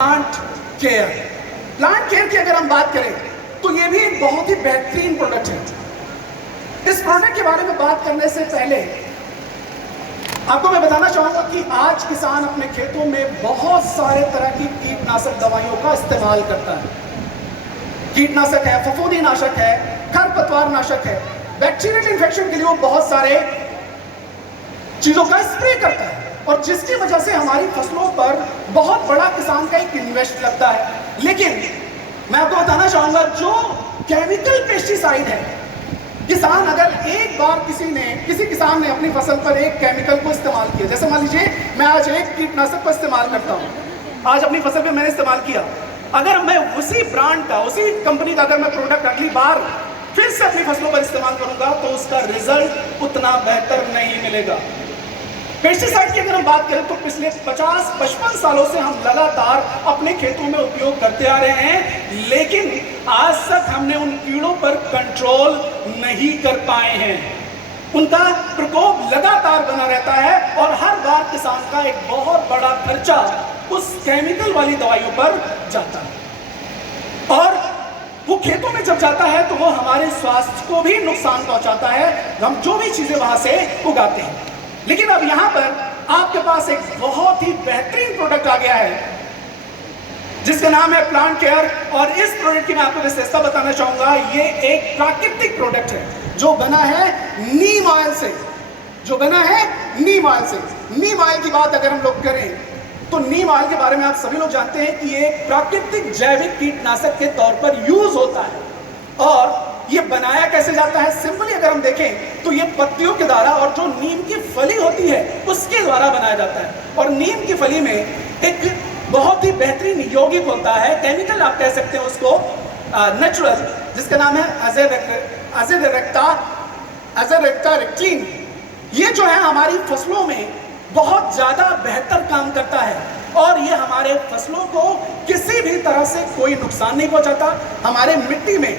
Plant care. Plant care की अगर हम बात करें तो ये भी एक बहुत ही बेहतरीन प्रोडक्ट है। इस प्रोडक्ट के बारे में बात करने से पहले आपको मैं बताना चाहूंगा कि आज किसान अपने खेतों में बहुत सारे तरह की कीटनाशक दवाइयों का इस्तेमाल करता है। कीटनाशक है, फफूंदी नाशक है, खरपतवार नाशक है, बैक्टीरियल इन्फेक्शन के लिए वो बहुत सारे चीजों का स्प्रे करता है और जिसकी वजह से हमारी फसलों पर बहुत बड़ा किसान का एक इन्वेस्ट लगता है। लेकिन मैं आपको बताना चाहूंगा जो केमिकल पेस्टिसाइड है, किसान अगर एक बार किसी किसान ने अपनी फसल पर एक केमिकल को इस्तेमाल किया, जैसे मान लीजिए मैं आज एक कीटनाशक को इस्तेमाल करता हूं, आज अपनी फसल पे मैंने इस्तेमाल किया, अगर मैं उसी ब्रांड का, उसी कंपनी का अगर मैं प्रोडक्ट अगली बार फिर से अपनी फसलों पर इस्तेमाल करूंगा तो उसका रिजल्ट उतना बेहतर नहीं मिलेगा। पेस्टिसाइड की अगर हम बात करें तो पिछले 50-55 सालों से हम लगातार अपने खेतों में उपयोग करते आ रहे हैं, लेकिन आज तक हमने उन कीड़ों पर कंट्रोल नहीं कर पाए हैं। उनका प्रकोप लगातार बना रहता है और हर बार किसान का एक बहुत बड़ा खर्चा उस केमिकल वाली दवाइयों पर जाता है और वो खेतों में जब जाता है तो वो हमारे स्वास्थ्य को भी नुकसान पहुंचाता है, हम जो भी चीजें वहां से उगाते हैं। लेकिन अब यहां पर आपके पास एक बहुत ही बेहतरीन प्रोडक्ट आ गया है जिसका नाम है प्लांट केयर। और इस प्रोडक्ट की मैं आपको विशेषता बताना चाहूंगा। ये एक प्राकृतिक प्रोडक्ट है जो बना है नीम ऑयल से, नीम ऑयल की बात अगर हम लोग करें तो नीम ऑयल के बारे में आप सभी लोग जानते हैं कि ये एक प्राकृतिक जैविक कीटनाशक के तौर पर यूज होता है। और ये बनाया कैसे जाता है, सिंपली अगर हम देखें तो ये पत्तियों के द्वारा और जो नीम की फली होती है उसके द्वारा बनाया जाता है। और नीम की फली में एक बहुत ही बेहतरीन यौगिक होता है, केमिकल आप कह सकते हैं उसको, नेचुरल, जिसका नाम है अज़ेरेक्टारेक्टिन। ये जो है हमारी फसलों में बहुत ज्यादा बेहतर काम करता है और ये हमारे फसलों को किसी भी तरह से कोई नुकसान नहीं पहुंचाता। हमारे मिट्टी में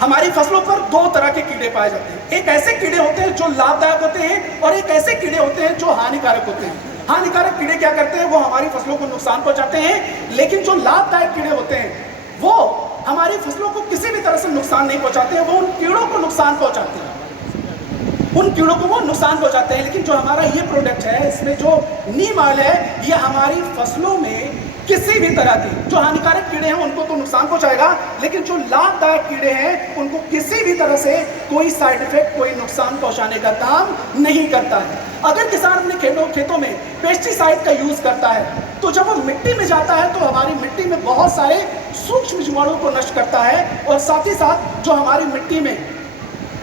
हमारी फसलों पर दो तरह के कीड़े पाए जाते हैं। एक ऐसे कीड़े होते हैं जो लाभदायक होते हैं और एक ऐसे कीड़े होते हैं जो हानिकारक होते हैं। हानिकारक कीड़े क्या करते हैं, वो हमारी फसलों को नुकसान पहुंचाते हैं, लेकिन जो लाभदायक कीड़े होते हैं वो हमारी फसलों को किसी भी तरह से नुकसान नहीं पहुंचाते हैं, वो उन कीड़ों को नुकसान पहुंचाते हैं, लेकिन जो हमारा ये प्रोडक्ट है, इसमें जो नीम ऑयल है, ये हमारी फसलों में किसी भी तरह के जो हानिकारक कीड़े हैं उनको तो नुकसान पहुंचाएगा, लेकिन जो लाभदायक कीड़े हैं उनको किसी भी तरह से कोई साइड इफेक्ट, कोई नुकसान पहुंचाने का काम नहीं करता है। अगर किसान अपने खेतों में पेस्टिसाइड का यूज करता है तो जब वो मिट्टी में जाता है तो हमारी मिट्टी में बहुत सारे सूक्ष्म जीवाणुओं को नष्ट करता है और साथ ही साथ जो हमारी मिट्टी में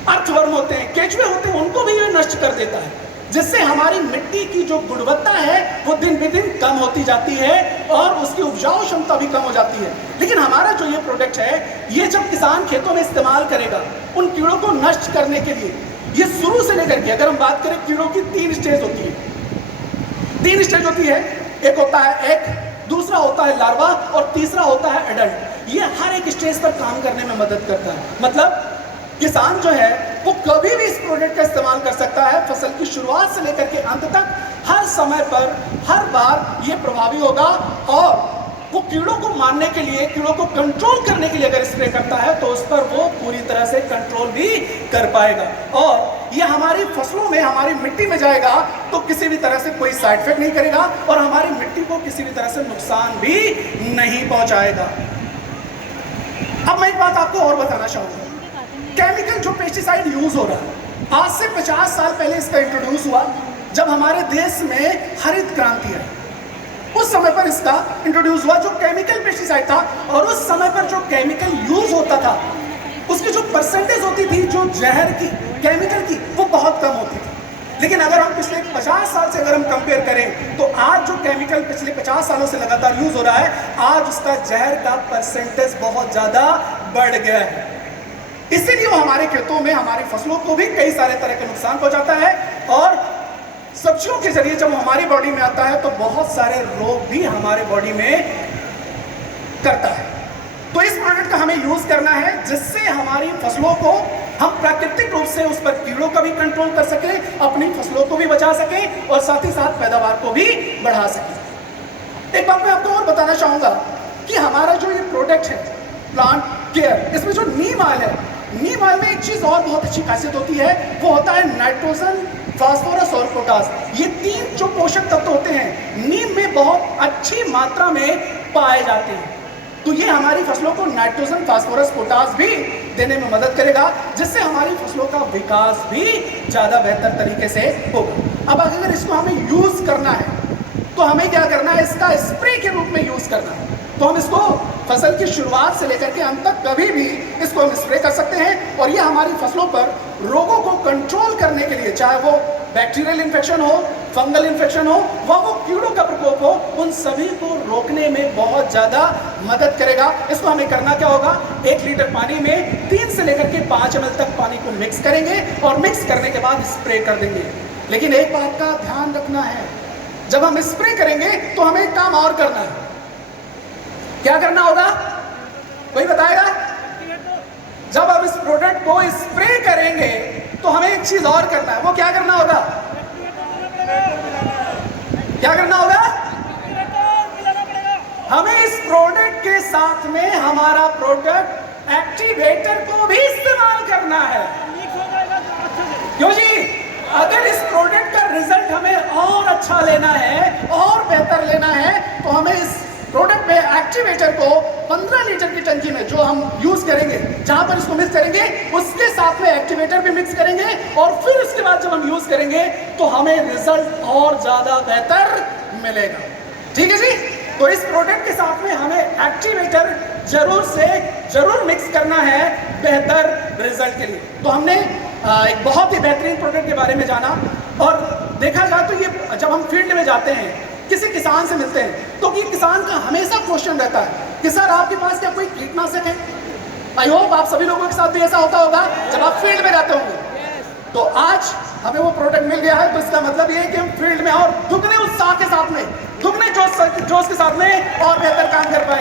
अर्थवर्म होते हैं, केंचुए होते हैं, उनको भी ये नष्ट कर देता है, जिससे हमारी मिट्टी की जो गुणवत्ता है वो दिन ब दिन कम होती जाती है और उसकी उपजाऊ क्षमता भी कम हो जाती है। लेकिन हमारा जो ये प्रोडक्ट है, ये जब किसान खेतों में इस्तेमाल करेगा उन कीड़ों को नष्ट करने के लिए, ये शुरू से लेकर के, अगर हम बात करें, कीड़ों की 3 स्टेज होती है। एक होता है एग, दूसरा होता है लार्वा और तीसरा होता है एडल्ट। ये हर एक स्टेज पर काम करने में मदद करता है। मतलब किसान जो है वो कभी भी इस प्रोडक्ट का इस्तेमाल कर सकता है, फसल की शुरुआत से लेकर के अंत तक, हर समय पर, हर बार ये प्रभावी होगा। और वो कीड़ों को मारने के लिए, कीड़ों को कंट्रोल करने के लिए अगर स्प्रे करता है तो उस पर वो पूरी तरह से कंट्रोल भी कर पाएगा और ये हमारी फसलों में, हमारी मिट्टी में जाएगा तो किसी भी तरह से कोई साइड इफेक्ट नहीं करेगा और हमारी मिट्टी को किसी भी तरह से नुकसान भी नहीं पहुंचाएगा। अब मैं एक बात आपको और बताना चाहूंगा। केमिकल जो पेस्टिसाइड यूज हो रहा है, आज से 50 साल पहले इसका इंट्रोड्यूस हुआ जब हमारे देश में हरित क्रांति आई। उस समय पर इसका इंट्रोड्यूस हुआ जो केमिकल पेस्टिसाइड था, और उस समय पर जो केमिकल यूज होता था उसकी जो परसेंटेज होती थी, जो जहर की, केमिकल की, वो बहुत कम होती थी। लेकिन अगर हम पिछले 50 साल से अगर हम कंपेयर करें तो आज जो केमिकल पिछले 50 सालों से लगातार यूज हो रहा है, आज उसका जहर का परसेंटेज बहुत ज्यादा बढ़ गया है। इसीलिए वो हमारे खेतों में, हमारी फसलों को भी कई सारे तरह के नुकसान पहुंचाता है और सब्जियों के जरिए जब हमारी बॉडी में आता है तो बहुत सारे रोग भी हमारे बॉडी में करता है। तो इस प्रोडक्ट का हमें यूज करना है जिससे हमारी फसलों को हम प्राकृतिक रूप से उस पर कीड़ों का भी कंट्रोल कर सकें, अपनी फसलों को भी बचा सकें और साथ ही साथ पैदावार को भी बढ़ा सकें। एक बात मैं आपको और बताना चाहूंगा कि हमारा जो ये प्रोडक्ट है प्लांट केयर, इसमें जो नीम ऑयल है, नीम ऑयल में एक चीज और बहुत अच्छी खासियत होती है, वो होता है नाइट्रोजन, फास्फोरस और पोटास। ये 3 जो पोषक तत्व होते हैं नीम में बहुत अच्छी मात्रा में पाए जाते हैं। तो ये हमारी फसलों को नाइट्रोजन, फास्फोरस, पोटास भी देने में मदद करेगा, जिससे हमारी फसलों का विकास भी ज्यादा बेहतर तरीके से होगा। अब अगर इसको हमें यूज करना है तो हमें क्या करना है, इसका स्प्रे के रूप में यूज करना है। तो हम इसको फसल की शुरुआत से लेकर के अंत तक कभी भी इसको हम स्प्रे कर सकते हैं, और ये हमारी फसलों पर रोगों को कंट्रोल करने के लिए, चाहे वो बैक्टीरियल इन्फेक्शन हो, फंगल इन्फेक्शन हो, वो कीड़ों का प्रकोप हो, उन सभी को रोकने में बहुत ज्यादा मदद करेगा। इसको हमें करना क्या होगा, 1 लीटर पानी में 3 से लेकर के 5 ml तक पानी को मिक्स करेंगे और मिक्स करने के बाद स्प्रे कर देंगे। लेकिन एक बात का ध्यान रखना है, जब हम स्प्रे करेंगे तो हमें एक काम और करना है। क्या करना होगा, कोई बताएगा? जब हम इस प्रोडक्ट को स्प्रे करेंगे तो हमें एक चीज और करना है। वो क्या करना होगा? क्या करना होगा? हमें इस प्रोडक्ट के साथ में हमारा प्रोडक्ट एक्टिवेटर को भी इस्तेमाल करना है। क्यों जी? अगर इस प्रोडक्ट का रिजल्ट हमें और अच्छा लेना है, और बेहतर लेना है, तो हमें इस प्रोडक्ट में एक्टिवेटर को 15 लीटर की टंकी में जो हम यूज करेंगे, जहां पर इसको मिक्स करेंगे, उसके साथ में एक्टिवेटर भी मिक्स करेंगे, और फिर उसके बाद जब हम यूज करेंगे तो हमें रिजल्ट और ज्यादा बेहतर मिलेगा। ठीक है जी? तो इस प्रोडक्ट के साथ में हमें एक्टिवेटर जरूर से जरूर मिक्स करना है बेहतर रिजल्ट के लिए। तो हमने एक बहुत ही बेहतरीन प्रोडक्ट के बारे में जाना, और देखा जाए तो ये जब हम फील्ड में जाते हैं, किसी किसान से मिलते हैं, तो ये किसान का हमेशा क्वेश्चन रहता है कि सर आपके पास क्या कोई कीटनाशक है? आई होप आप सभी लोगों के साथ भी ऐसा होता होगा जब आप फील्ड में रहते होंगे। तो आज हमें वो प्रोडक्ट मिल गया है, तो इसका मतलब ये है कि हम फील्ड में और दुगने उत्साह के साथ में, दुगने जोश के साथ में और बेहतर काम कर पाएंगे।